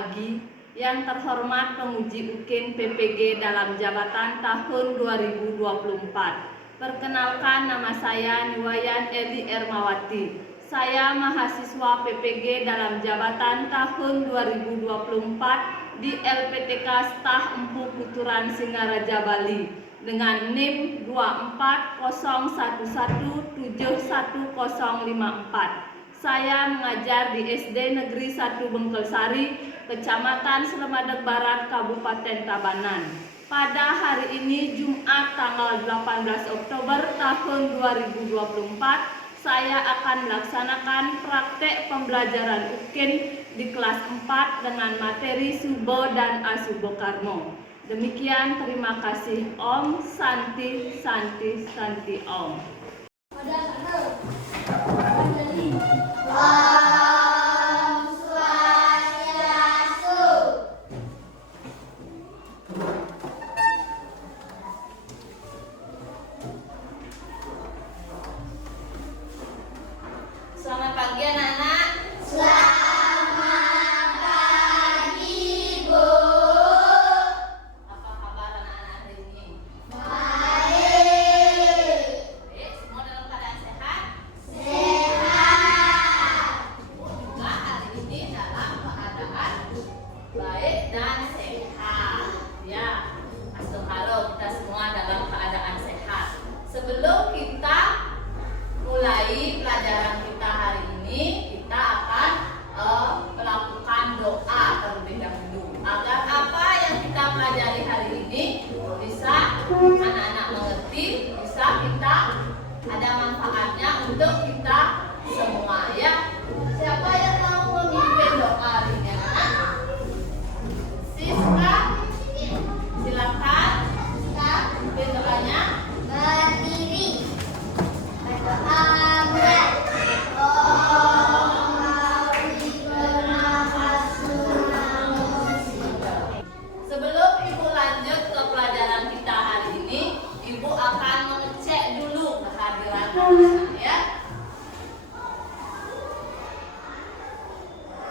pagi. Yang terhormat penguji UKIN PPG dalam jabatan tahun 2024. Perkenalkan, nama saya Niwayan Eli Ermawati. Saya mahasiswa PPG dalam jabatan tahun 2024 di LPTK Stah Empu Kuturan Singaraja Bali dengan NIM 240117104. Saya mengajar di SD Negeri 1 Bengkelsari, Kecamatan Slemadeg Barat, Kabupaten Tabanan. Pada hari ini Jumat tanggal 18 Oktober tahun 2024, saya akan melaksanakan praktek pembelajaran UKIN di kelas 4 dengan materi Subo dan Asubo Karmo. Demikian, terima kasih. Om Santi Santi Santi Om. Selamat pagi anak-anak. Selamat pagi, Bu. Apa kabar anak-anak hari ini? Baik. Semua dalam keadaan sehat? Sehat. Ibu juga hari ini dalam keadaan baik dan sehat. Ya, masuk halo kita semua dalam keadaan sehat. Sebelum kita mulai pelajaran kita hari ini, kita akan melakukan doa terlebih dahulu agar apa yang kita pelajari hari ini bisa anak-anak mengerti, bisa kita ada manfaatnya untuk kita semua, ya. Siapa yang mau memimpin doa hari ini, anak? Siska, silakan. Pimpin doanya. Berdiri. Berdoa. Sebelum Ibu lanjut ke pelajaran kita hari ini, Ibu akan mengecek dulu kehadiran anak-anak, ya.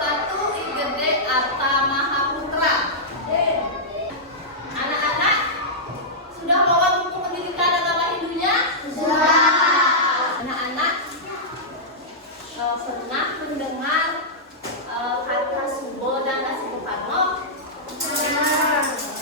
Satu Igede Arta Mahaputra. Anak-anak sudah bawa buku pendidikan agama Hindunya? Sudah. Anak-anak pernah mendengar kata Subo dan Asubo Karmo?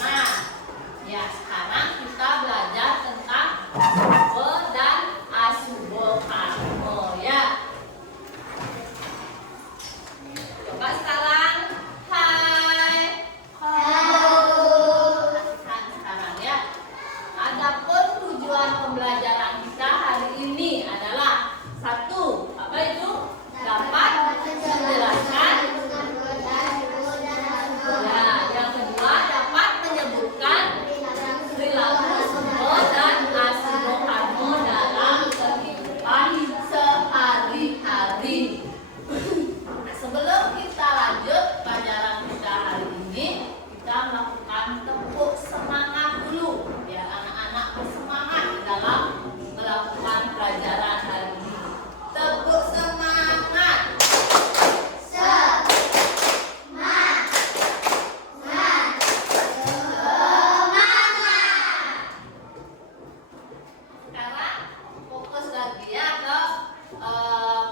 Nah, ya sekarang kita belajar tentang Subo dan Asubo Karmo, ya. Coba sekarang, hai. Sekarang ya. Adapun tujuan pembelajaran kita hari ini adalah satu, apa itu? Dapat menjelaskan. Ya, yang kedua dapat menyebutkan perilaku Subo dan Asubo Karmo dalam kehidupan sehari-hari. Sebelum kita lanjut pelajaran kita hari ini, kita melakukan tepuk semangat dulu biar anak-anak bersemangat dalam melakukan pelajaran hari ini. Tepuk semangat. Sekarang fokus lagi ya ke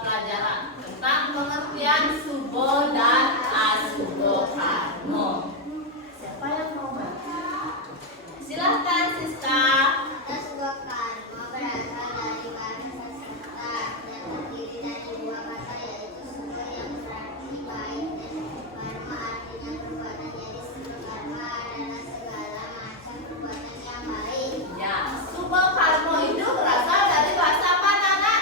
pelajaran tentang pengertian Subo dan Asubo Karmo. Siapa yang mau baca? Silahkan Siska. Asubo Karmo berasal dari bahasa Sanskerta yang terdiri dari dua kata, yaitu Subo yang berarti baik dan Karma artinya perbuatan. Jadi Subo Karma adalah segala macam perbuatan yang baik. Ya, Subo Karmo itu berasal dari bahasa apa, Nana?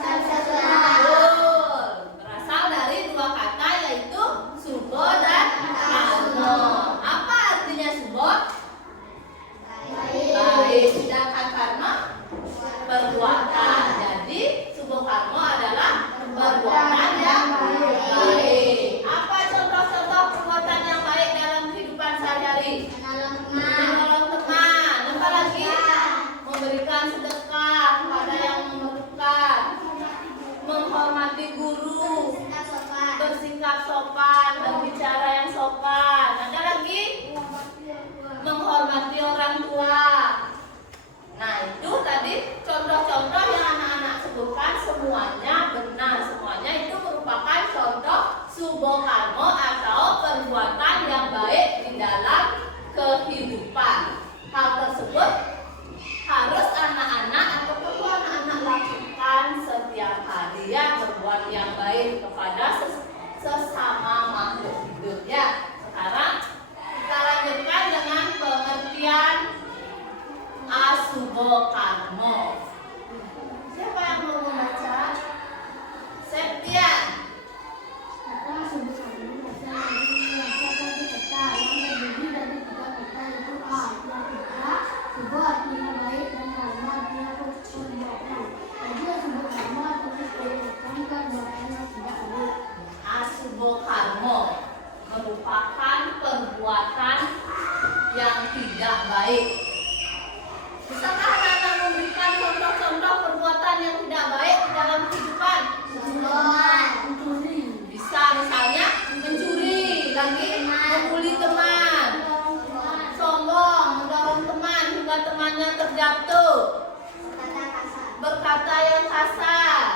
Sanskerta. Betul. Berasal dari dua kata, yaitu Subo dan Karmo. Apa artinya Subo? Baik. Sedangkan Karma perbuatan. Jadi Subo Karmo adalah perbuatan yang baik. Apa contoh-contoh perbuatan yang baik dalam kehidupan sehari-hari? Menolong teman. Apa lagi? Memberikan sedekah kepada yang memerlukan. Menghormati guru. bersikap sopan, berbicara yang sopan. kehidupan. Hal tersebut harus anak-anak atau perlu anak-anak lakukan setiap hari ya, berbuat yang baik kepada sesama makhluk hidup ya. Sekarang kita lanjutkan dengan pengertian Asubo Karmo. Siapa yang mau membaca? Septian. Kata Asubo Karmo berasal dari kata yang terdiri dari 3 kata yaitu A artinya Subo artinya baik dan Karma artinya perbuatan. Jadi Asubo Karmo artinya perbuatan yang tidak baik. Asubo Karmo merupakan perbuatan yang tidak baik. Bisakah anak-anak memberikan contoh-contoh perbuatan yang tidak baik di dalam kehidupan? Bisa, misalnya mencuri, lagi membuli teman, sombong, mendorong teman hingga temannya terjatuh, berkata yang kasar.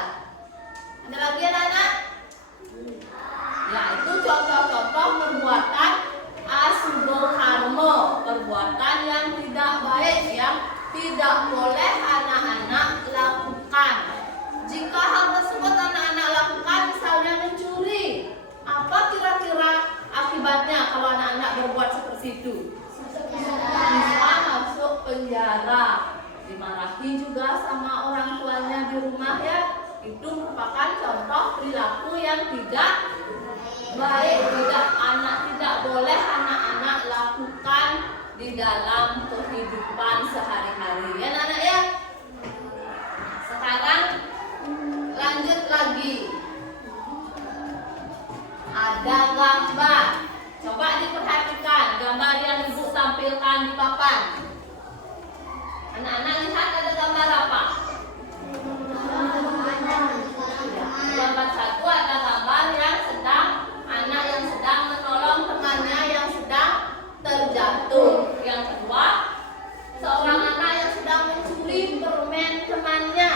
Ada lagi anak-anak? Ya, itu contoh-contoh perbuatan Asubo Karmo, perbuatan yang tidak baik yang tidak boleh anak-anak lakukan. Jika hal tersebut anak-anak lakukan, misalnya mencuri, apa kira-kira akibatnya kalau anak-anak berbuat seperti itu? Bisa masuk penjara, dimarahi juga sama orang tuanya di rumah ya. Itu merupakan contoh perilaku yang tidak baik, tidak boleh anak-anak lakukan di dalam kehidupan sehari-hari ya anak-anak ya. Sekarang lanjut lagi. Ada gambar. Coba diperhatikan gambar yang ibu tampilkan di papan. Anak-anak lihat ada gambar apa? Gambar 1 ada gambar yang sedang anak yang sedang menolong temannya yang sedang terjatuh. Yang kedua, seorang anak yang sedang mencuri permen temannya.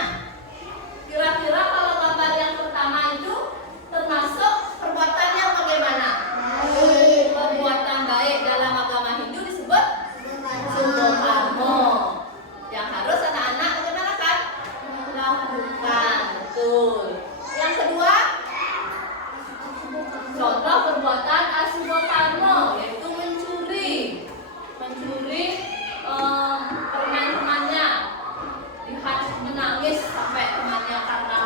Kira-kira kalau gambar yang pertama itu termasuk perbuatan yang bagaimana? Perbuatan baik dalam agama Hindu disebut Asubo Karmo. Yang harus anak-anak bagaimana kan? Lakukan, betul. Yang kedua, contoh perbuatan Asubo Karmo yaitu mencuri permen temannya. Lihat menangis sampai temannya karena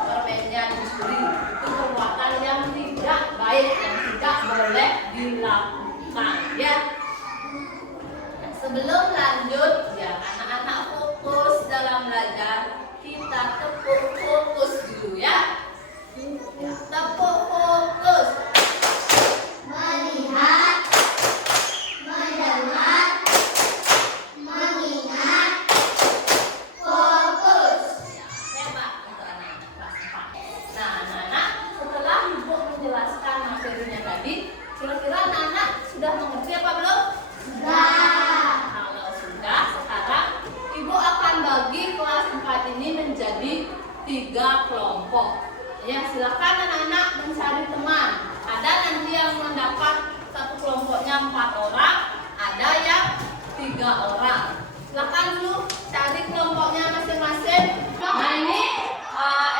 permennya dicuri. Itu perbuatan yang tidak baik, yang tidak boleh dilakukan ya. Sebelum lanjut ya, anak-anak fokus dalam belajar. Kita tepuk fokus dulu ya. Tepuk fokus. Melihat, mendengar, mengingat, fokus. Ya, hebat untuk anak-anak kelas 4. Nah, anak-anak, setelah ibu menjelaskan materinya tadi, kira-kira anak-anak sudah mengerti apa belum? Sudah. Kalau sudah, sekarang ibu akan bagi kelas 4 ini menjadi 3 kelompok. Ya, silakan anak-anak mencari teman. Ada nanti yang mendapat satu kelompoknya 4 orang, ada yang 3 orang. Silakan dulu cari kelompoknya masing-masing. Nah, ini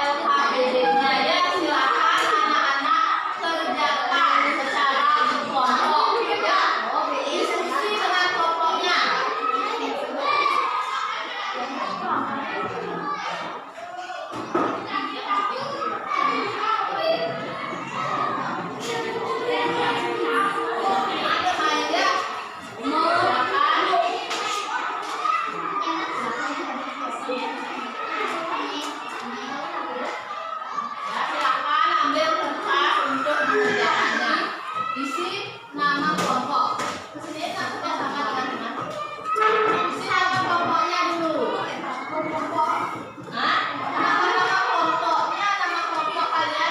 LHDD-nya ya. Silakan anak-anak kerjakan secara kelompok ya. Diskusi dengan kelompoknya. Kalian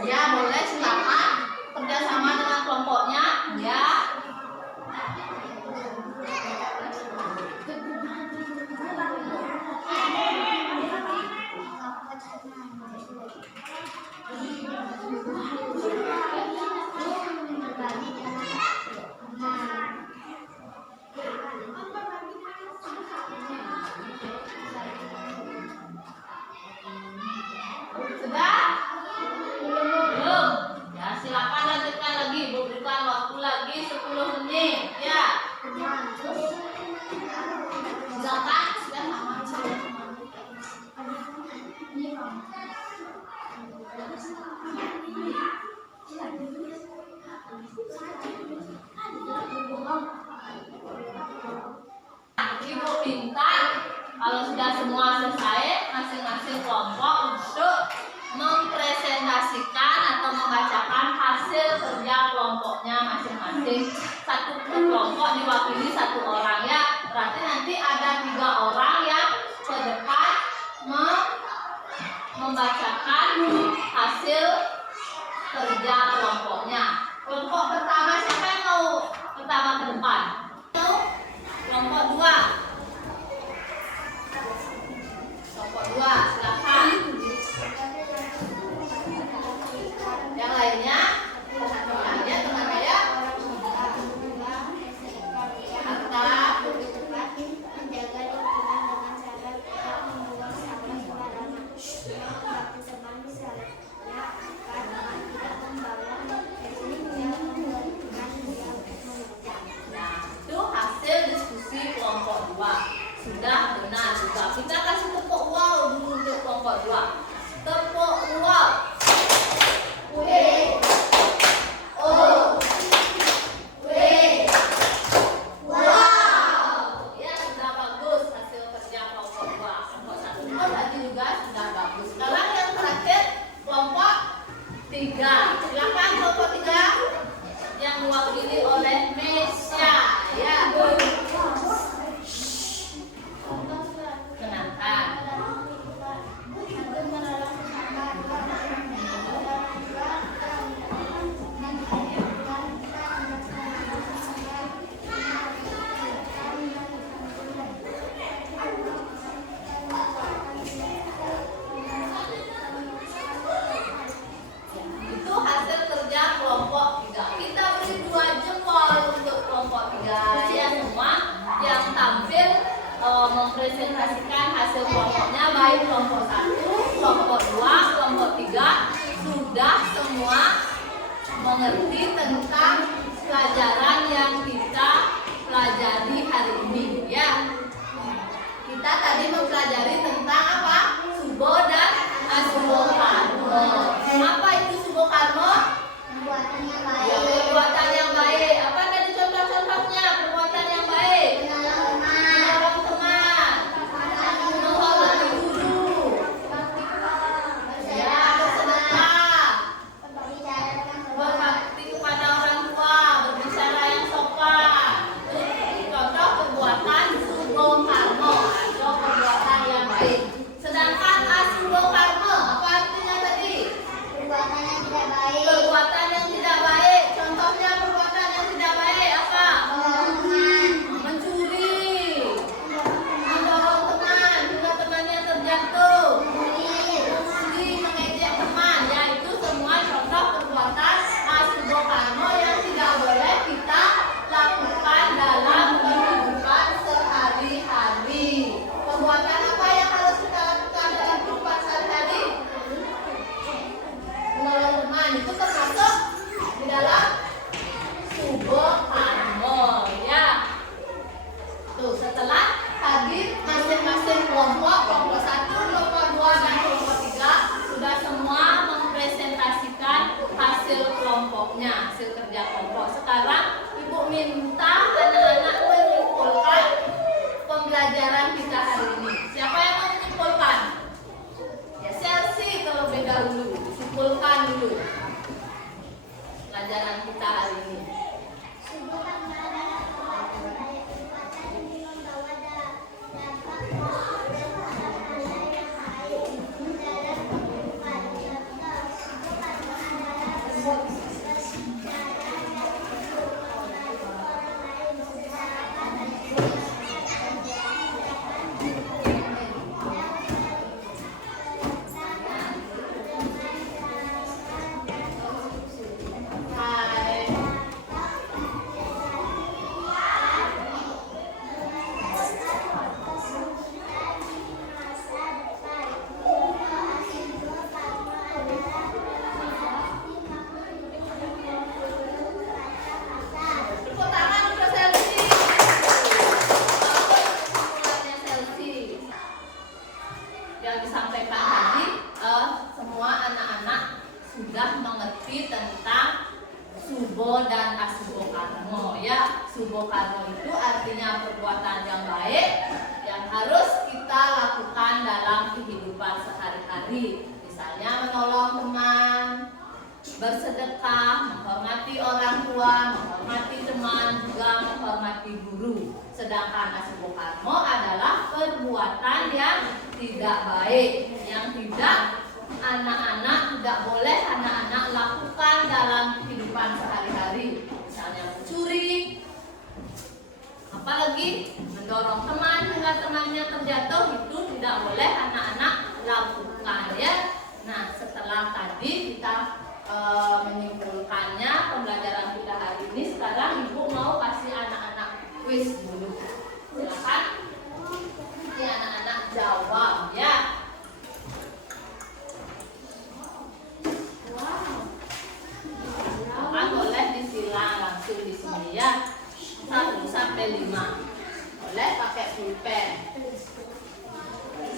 Ya, boleh silakan kerjasama dengan kelompoknya. Ya. Sudah? Belum? Ya, silakan lanjutkan lagi. Berikan waktu lagi 10 menit. Ya. Silakan. Sudah sama. Ibu minta kalau sudah semua selesai, masing-masing kelompok untuk mempresentasikan atau membacakan hasil kerja kelompoknya masing-masing. Satu kelompok diwakili satu orang ya. Berarti nanti ada 3 orang yang ke depan membacakan hasil kerja kelompoknya. Kelompok pertama siapa yang mau pertama ke depan? Kelompok 2. Kelompok 2, silakan. Yang lainnya? Teman saya. Harta. Menjaga lingkungan dengan cara tidak membuang sampah sembarangan. Membantu teman misalnya akan tidak membawa plastik yang memberikan yang menunjang. Nah, itu hasil diskusi kelompok 2. Sudah benar juga. Kita kasih tepuk wow dulu untuk kelompok 2. Tepuk wow. W O W wow. Ya, sudah bagus hasil kerja kelompok 2. Kelompok 1 tadi juga sudah bagus. Sekarang yang terakhir kelompok 3. Silakan kelompok 3 yang diwakili oleh Mesya. Ya. Kenalkan. Itu hasil kerja kelompok 3. Kita beri 2 jempol untuk kelompok 3 ya semua yang tampil mempresentasikan hasil kelompoknya, baik kelompok 1, kelompok 2, kelompok 3 sudah semua mengerti tentang pelajaran yang kita pelajari hari ini ya. Kita tadi mempelajari tentang apa? Subo dan asubokarmo. Apa itu subokarmo? Perbuatan yang baik. Ya, perbuatan yang baik. Apa tadi contoh-contohnya perbuatan yang baik? Menolong teman. Menolong teman, menghormati guru, ya, bersedekah, Berbicara dengan sopan. berbakti kepada orang tua, berbicara yang sopan. Contoh perbuatan subokarmo atau perbuatan yang baik. Sedangkan asubokarmo, apa artinya tadi? Perbuatan yang tidak baik. Perbuatan yang tidak baik. Contohnya perbuatan yang tidak baik apa? Menolong teman. Mencuri, mendorong teman hingga temannya terjatuh, memuji, mengejek teman. Ya, itu semua contoh perbuatan asubokarmo yang tidak boleh kita lakukan dalam kehidupan sehari-hari. Perbuatan apa yang harus kita lakukan dalam kehidupan sehari-hari? Menolong teman itu termasuk di dalam subokarmo ya. Tuh, setelah tadi masing-masing kelompok 1, kelompok 2 dan kelompok 3 sudah semua mempresentasikan hasil kelompoknya, hasil kerja kelompok. Sekarang Ibu minta anak-anak menyimpulkan pembelajaran kita hari ini. Siapa yang mau menyimpulkan? Ya, Chelsea terlebih dahulu. Simpulkan dulu pelajaran kita hari ini. Perbuatan adalah perbuatan yang membawa dampak pada hal yang baik dalam kehidupan. Contoh, perbuatan Tepuk tangan untuk Selsi. Kesimpulannya Selsi. Yang disampaikan tadi, semua anak-anak sudah mengerti tentang Subo dan Asubo Karmo ya. Subo Karmo itu artinya perbuatan yang baik yang harus kita lakukan dalam kehidupan sehari-hari. Misalnya menolong teman, bersedekah, menghormati orang tua, menghormati teman, juga menghormati guru. Sedangkan Asubo Karmo adalah perbuatan yang tidak baik, yang tidak boleh anak-anak lakukan dalam kehidupan sehari-hari. Misalnya mencuri, apalagi mendorong teman hingga temannya terjatuh, itu tidak boleh anak-anak lakukan ya. Nah, setelah tadi kita menyimpulkannya pembelajaran kita hari ini, sekarang Ibu mau kasih anak-anak kuis dulu. Silakan nanti anak-anak jawab ya. Jawaban boleh disilang langsung di sini ya. 1 sampai 5. Boleh pakai pulpen.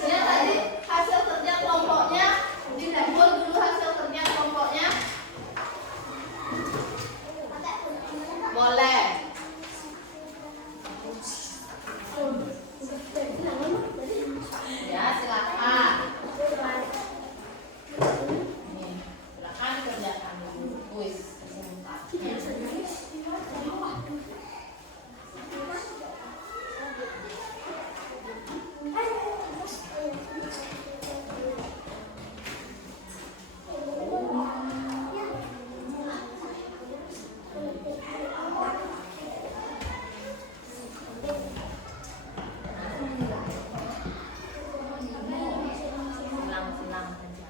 Ini tadi hasil kerja kelompoknya, dilabel dulu hasil kerja kelompoknya. Boleh. Ya, silakan. Nih, silakan dikerjakan dulu kuis singkatnya. Silang-silang saja.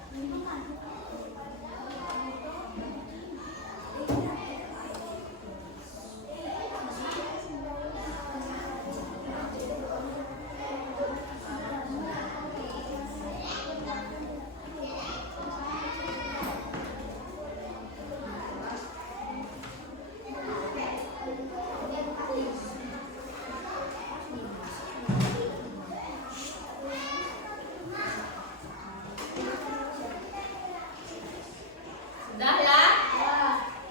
Sudah ya?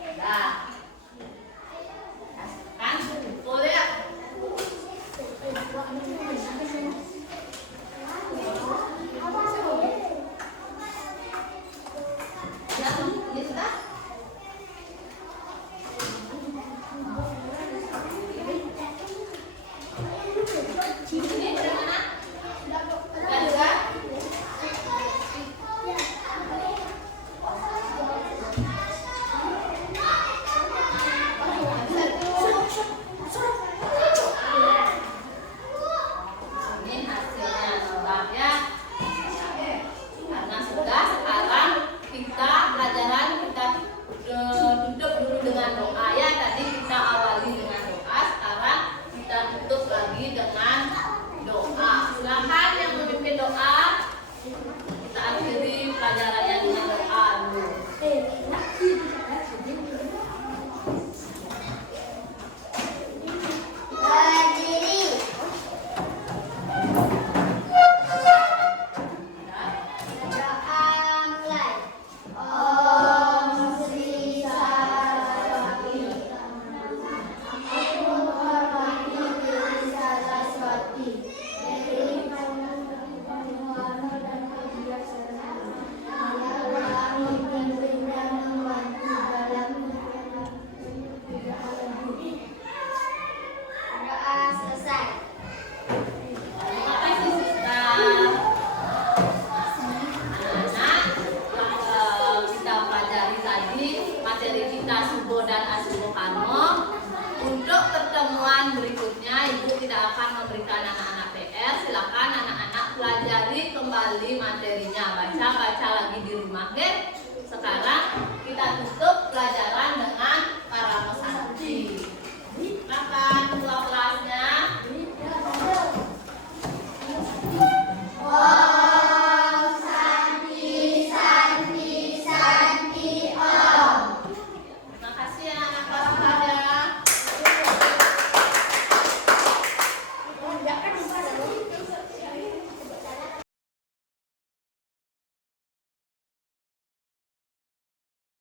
Sudah. Kan kumpul ya. Ya, ini sudah. Ini udah mana? Sudah juga? Ini hasilnya sudah ya. Karena sudah, sekarang kita pelajaran kita tutup dulu dengan doa ya. Tadi kita awali dengan doa, sekarang kita tutup lagi dengan doa. Silakan yang memimpin doa. Kita akhiri pelajarannya dengan doa dulu. kembali materinya. Baca lagi di rumah, oke? Sekarang